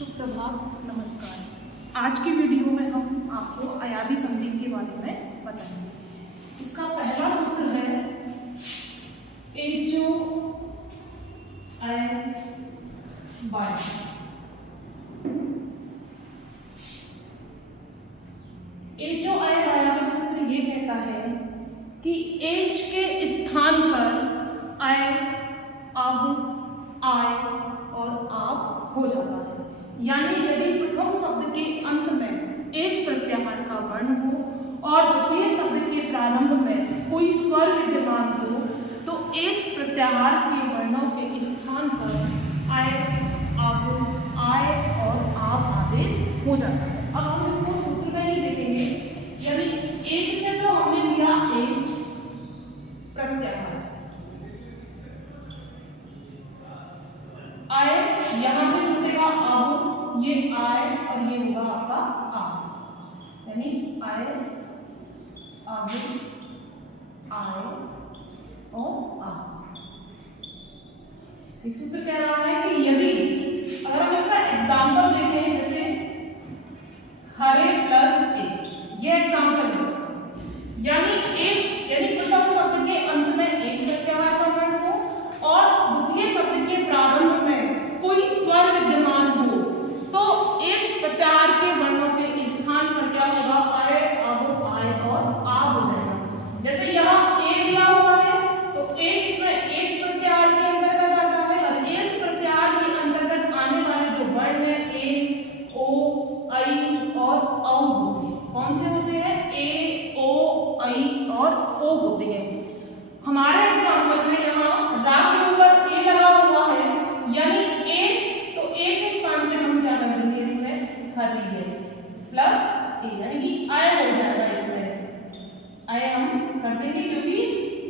शुभ प्रभात, नमस्कार। आज की वीडियो में हम आपको अयादी संधि के बारे में बताएंगे। इसका पहला सूत्र है HOI बाय। HOI वाला सूत्र ये कहता है कि H के स्थान पर I, अब, आय और आप हो जाता है। यानी यदि प्रथम शब्द के अंत में एच प्रत्याहार का वर्ण हो और द्वितीय शब्द के प्रारंभ में कोई स्वर विद्यमान हो तो एच प्रत्याहार के वर्णों के स्थान पर आय, अब, आय और आप आदेश हो जाता है। अब हम इसको सूत्र में ही देखेंगे। यदि एच से तो हमने लिया एच प्रत्याहार, आय यहां से टूटेगा अब, ये आय और ये होगा आपका आप, यानी आय, अब, आय और आप। ये सूत्र कह रहा है कि यदि अगर हम इसका एग्जाम्पल देखें, जैसे हरे प्लस ए, ये एग्जाम्पल है इसका। यानी एच यानी प्रथम शब्द के अंत में एच प्रत्याहार का वर्ण हो और द्वितीय शब्द के प्रारंभ में कोई स्वर विद्यमान हो तो एच प्रत्याहार के वर्णों के स्थान पर क्या होगा? आय, अब, आय और आप हो जाएगा। जैसे यहाँ ए दिया हुआ है तो ए इसमें एच प्रत्याहार के अंतर्गत आता है और एच प्रत्याहार के अंतर्गत आने वाले जो वर्ण है ए, ओ, आई और औ होते हैं। कौन से होते हैं? ए, ओ, आई और ओ होते हैं। हमारे एग्जाम्पल में यहाँ रा के ऊपर ए लगा हुआ है, यानी ए, तो ए के स्थान पे हम क्या कर देंगे? इसमें हरी प्लस ए, यानी कि आय हो जाएगा। इसमें आय हम कर देंगे क्योंकि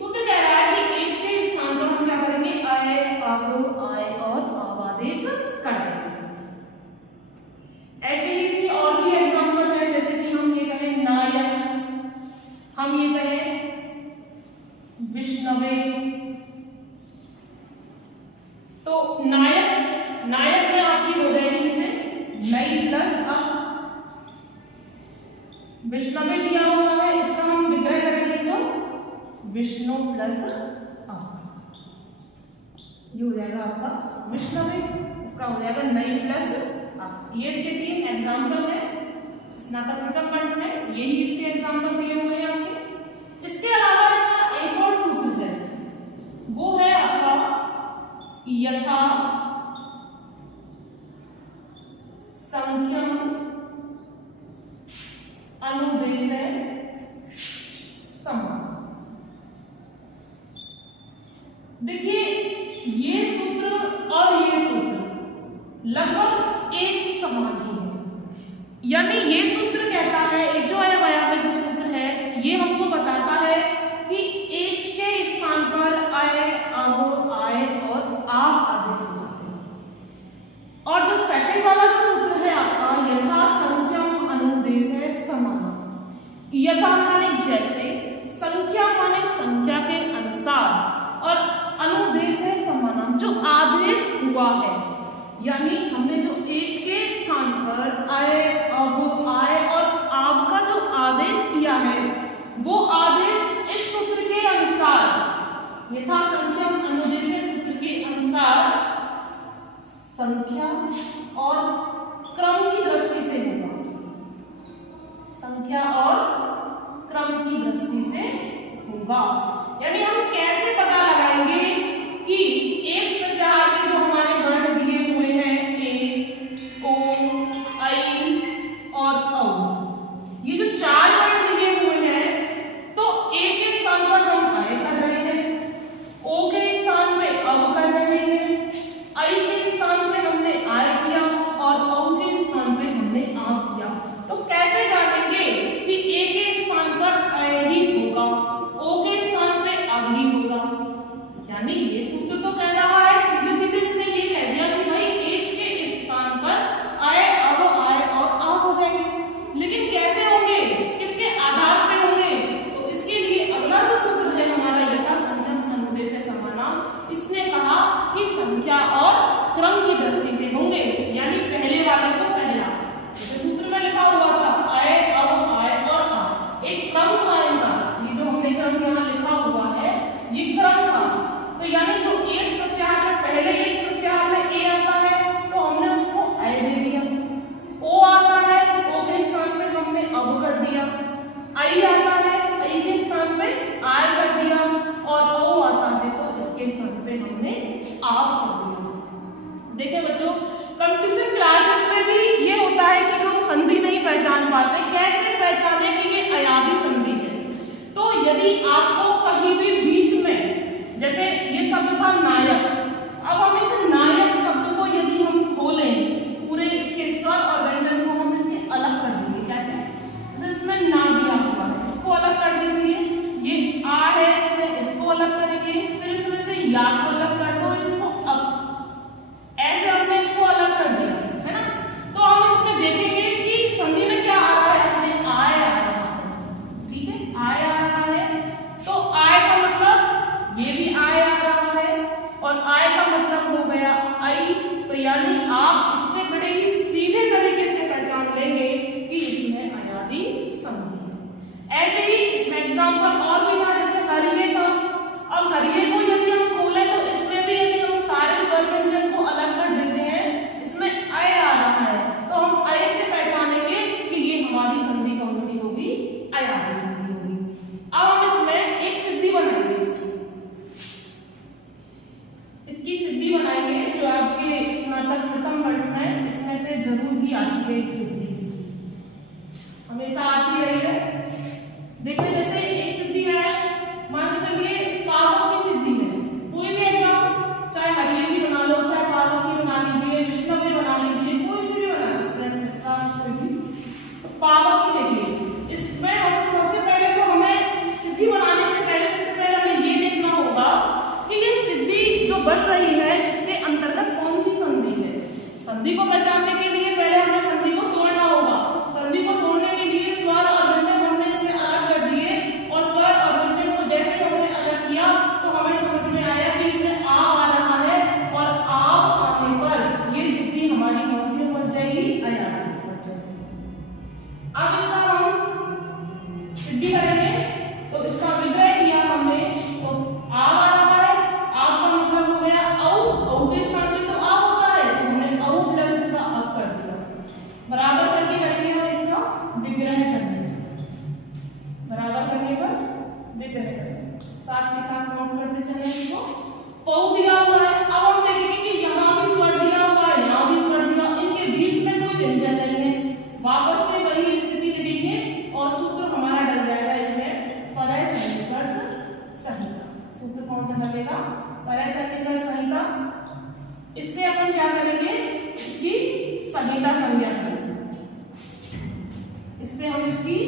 सूत्र कह रहा है कि एच के स्थान पर हम क्या करेंगे? आय, अब, आय और अब आदेश कर देंगे। ऐसे ही इसकी और भी एग्जाम्पल है, जैसे कि हम ये कहें नायक, हम ये कहें विष्णवे, तो नायक में आपकी हो जाएगी इसे नई प्लस अ। विष्णवे दिया हुआ है, इसका हम विग्रह करेंगे तो विष्णु प्लस अ, ये हो जाएगा आपका विष्णवे। इसका हो जाएगा नई प्लस अ। ये इसके 3 एग्जाम्पल है स्नातक प्रथम वर्ष में, यही इसके एग्जाम्पल दिए हुए हैं आपके। इसके अलावा इसका एक और सूत्र है, वो है आपका यथा संख्यम अनुदेशे समान। देखिए ये सूत्र और ये सूत्र लगभग एक समान ही है। यानी ये सूत्र कहता है, एक जो आया में जो सूत्र है ये हमको बताता है कि एच के स्थान पर आय, अब, आय और आप आदेश हो जाते हैं। और जो सेकंड वाला जो सूत्र है आपका यथा संख्यम अनुदेशे समान, यथा माने जैसे, संख्या माने संख्या के अनुसार और अनुदेशे समान जो आदेश हुआ है। यानी हमने जो एच के स्थान पर आय, अब, आय और आप का जो आदेश दिया है वो आदेश इस सूत्र के अनुसार, यथा संख्यम अनुदेशे सूत्र के अनुसार संख्या और क्रम की दृष्टि से होगा। संख्या और क्रम की दृष्टि से होगा। यानी हम कैसे पता लगाएंगे कि एच प्रत्याहार में जो हमारे वर्ण दिए हुए हैं ए, ओ, आई और औ, ये जो 4 वर्ण दिए हुए हैं तो ए के स्थान पर हम आय कर रहे हैं, ओ के स्थान पे अब कर रहे हैं, आई के स्थान पे हमने आय किया और औ के स्थान पे हमने आप किया। तो कैसे जानेंगे कि ए के स्थान पर आय ही होगा, ओ के स्थान पे अब ही होगा? यानी ये सूत्र तो कह रहा है, सीधे सीधे इसने ये कह दिया कि भाई एच के स्थान पर आय, अब, आय और आप हो जाएंगे। लेकिन कैसे होंगे, किसके आधार पे होंगे? तो इसके लिए अगला जो सूत्र है हमारा यथा संख्यम अनुदेशे समान, इसने कहा कि संख्या और क्रम की दृष्टि से होंगे। यानी पहले वाला देखो पहला जैसे सूत्र में लिखा हुआ था आए, अब आए और आ, एक क्रम था इनका। ये जो हमने क्रम यहाँ लिखा हुआ है ये क्रम था। तो यानी जो एस प्रत्याहार में पहले एस प्रत्याहार में ए आता है तो हमने उसको आए दे दिया, ओ आता है ओ के स्थान पे हमने अब कर दिया, आई आता है आई के स्थान पे आय कर दिया और ओ आता है तो इसके स्थान पे हमने आप कर दिया। देखिए बच्चों कंपटीशन क्लासेस में भी ये होता है कि हम संधि नहीं पहचान पाते, कैसे पहचाने कि ये अयादी संधि है। तो यदि आपको कहीं भी बीच में जैसे ये शब्द था नायक, अब हम इस नायक शब्द को यदि हम खोलें पूरे इसके स्वर और व्यंजन को हम इसके अलग कर देंगे, कैसे? जैसे इसमें ना दिया हुआ है इसको अलग कर देंगे, ये आ है इसमें इसको अलग करेंगे, फिर इसमें से या को अलग कर दो, इसको अब ऐसे हमने इसको अलग कर दिया है ना। तो हम इसमें देखेंगे कि संधि में क्या आ रहा है, अपने आय आ रहा है, ठीक है, आय आ रहा है। तो आय का मतलब ये भी आय आ रहा है और आय का मतलब हो गया आई, तो यानी आप इससे बड़े ही सीधे तरीके से पहचान लेंगे कि इसमें अयादी संधि है। ऐसे ही इसमें एग्जाम्पल और भी था जैसे हरिये था। अब हरिये को यदि हम खोलें तो इसमें भी यदि हम सारे स्वर व्यंजन को अलग कर देते हैं, इसमें अय आ रहा है तो हम अय से पहचानेंगे कि ये हमारी संधि कौन सी होगी, अयादी संधि होगी। अब हम इसमें एक सिद्धि बनाएंगे, इसकी सिद्धि बनाएंगे जो आपके स्नातक प्रथम वर्ष में इसमें से जरूर ही आती है, एक सिद्धि हमेशा आती रही है। देखिए जैसे एक सिद्धि है, मान के चलिए पावक की सिद्धि है, कोई भी एग्जाम चाहे हरिये की बना लो, चाहे पावक की बना लीजिए, विष्णु की बना लीजिए, कोई सी भी बना सकते हैं। तो पावक की देखिए इसमें हम सबसे पहले तो हमें सिद्धि बनाने से पहले हमें ये देखना होगा कि ये सिद्धि जो बन रही है इसके अंतर्गत कौन सी संधि है। संधि को पहचानने के लिए पहले हमें संधि को तोड़ना होगा। संधि को तोड़ने के लिए स्वर और व्यंजन हमने इसमें अलग कर दिए और स्वर और व्यंजन को जैसे हमने अलग किया तो हमें समझ में आया कि इसमें आ रहा है और आप आने पर ये सिद्धि हमारी कौन सी बन जाएगी, अयादी बन जाएगी। अब इसका हम सिद्धि करेंगे तो इसका विग्रह किया हमने तो आ रहा है, आप का मतलब हो गया औ के स्थान पे तो आ होता है तो हमने औ प्लस इसका अब कर दिया, बराबर करके करेंगे हम इसका विग्रह करने, बराबर करने पर विग्रह करेंगे, साथ के साथ नोट करते चले इसको। पौ दिया हुआ है, अब हम देखेंगे कि यहाँ भी स्वर दिया हुआ है, यहाँ भी स्वर दिया, इनके बीच में कोई व्यंजन नहीं है, वापस से वही स्थिति देखेंगे और सूत्र हमारा डल जाएगा इसमें परय सन्निकर्ष संहिता। सूत्र कौन सा डलेगा, परय सन्निकर्ष संहिता। इससे अपन क्या करेंगे, इसकी संहिता संज्ञा करेंगे, इससे हम इसकी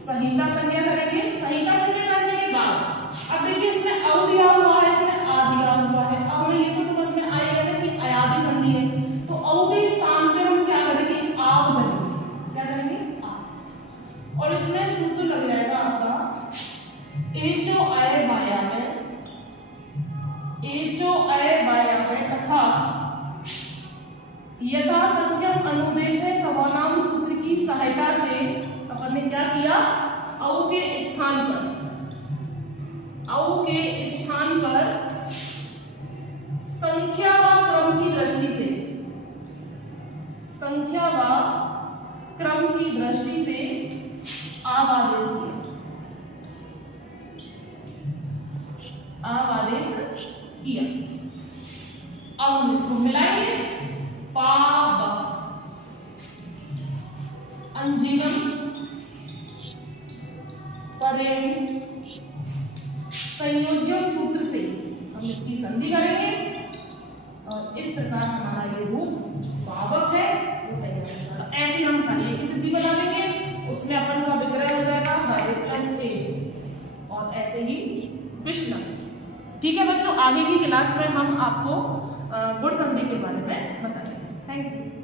संहिता संज्ञा करेंगे। संहिता संज्ञा करने के बाद अब देखिए इसमें अ दिया हुआ है, इसमें आ दिया हुआ है, अब हमें ये तो समझ में आएगा कि अयादी संधि है तो अ के स्थान पे हम क्या करेंगे, आप करेंगे, क्या करेंगे, आप। और इसमें सूत्र लग जाएगा आपका एचो अय वायामे, एचो अय वायामे तथा यथा संख्यम अनुदेशे सवर्णाम सूत्र की सहायता से अपन ने क्या किया, औ के स्थान पर, औ के स्थान पर संख्या व क्रम की दृष्टि से, संख्या व क्रम की दृष्टि से आव आदेश किया, आव आदेश किया। अब हम इसको मिलाएंगे, पावक अंजीरम परेण संयोजक सूत्र से हम इसकी संधि करेंगे और इस प्रकार हमारा ये रूप पावक है वो तैयार होगा। ऐसे हम हरिये की सिद्धि बना देंगे, उसमें अपन का विग्रह हो जाएगा हरे प्लस ए और ऐसे ही विष्णु। ठीक है बच्चों, आगे की क्लास में हम आपको गुण संधि के बारे में बताएंगे। Thank you.